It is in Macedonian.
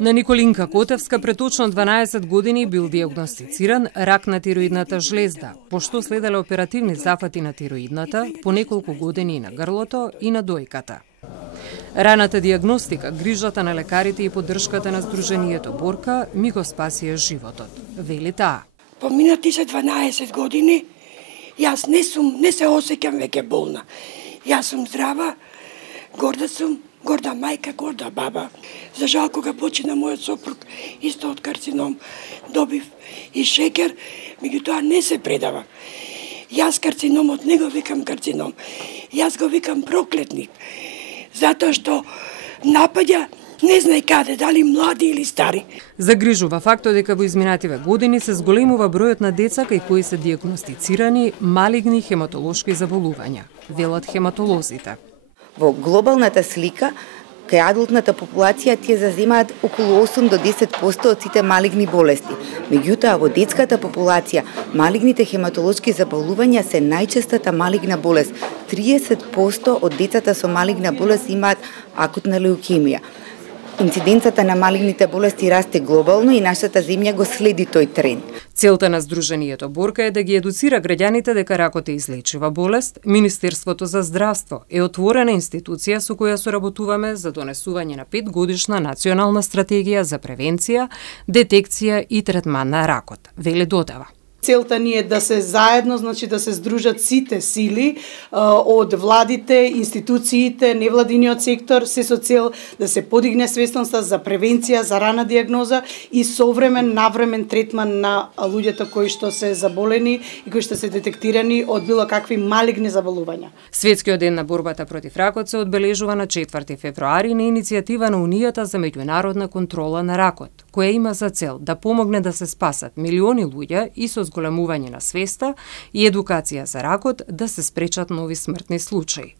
На Николинка Котевска пред точно 12 години бил диагностициран рак на тироидната жлезда, пошто следеле оперативни зафати на тироидната, по неколку години и на грлото и на дојката. Раната диагностика, грижата на лекарите и поддршката на Сдруженијето Борка ми го спасија животот, вели таа. Поминати се 12 години, јас не се осеќам веќе болна. Јас сум здрава, горда сум, горда мајка, горда баба. За жал кога почина мојот сопруг исто од карцином, добив и шекер, меѓутоа не се предава. Јас карциномот не го викам карцином, јас го викам проклетник, затоа што напаѓа не знае каде, дали млади или стари. Загрижува фактот дека во изминативе години се зголемува бројот на деца кај кои се диагностицирани малигни хематолошки заболувања, велат хематолозите. Во глобалната слика, кај адултната популација тие заземаат околу 8 до 10% од сите малигни болести. Меѓутоа, во детската популација, малигните хематолошки заболувања се најчестата малигна болест. 30% од децата со малигна болест имаат акутна леукемија. Инциденцата на малигните болести расте глобално и нашата земја го следи тој тренд. Целта на Сдруженијето Борка е да ги едуцира граѓаните дека ракот е излечива болест. Министерството за здравство е отворена институција со која соработуваме за донесување на 5-годишна национална стратегија за превенција, детекција и третман на ракот, вели додава. Целта ни е да се заедно, значи да се здружат сите сили од владите, институциите, невладиниот сектор, се со цел да се подигне свесноста за превенција, за рана диагноза и современ, навремен третман на луѓето кои што се заболени и кои што се детектирани од било какви малигни заболувања. Светскиот ден на борбата против ракот се одбележува на 4 февруари на иницијатива на Унијата за меѓународна контрола на ракот, која има за цел да помогне да се спасат милиони луѓе и со зголемување на свеста и едукација за ракот да се спречат нови смртни случаи.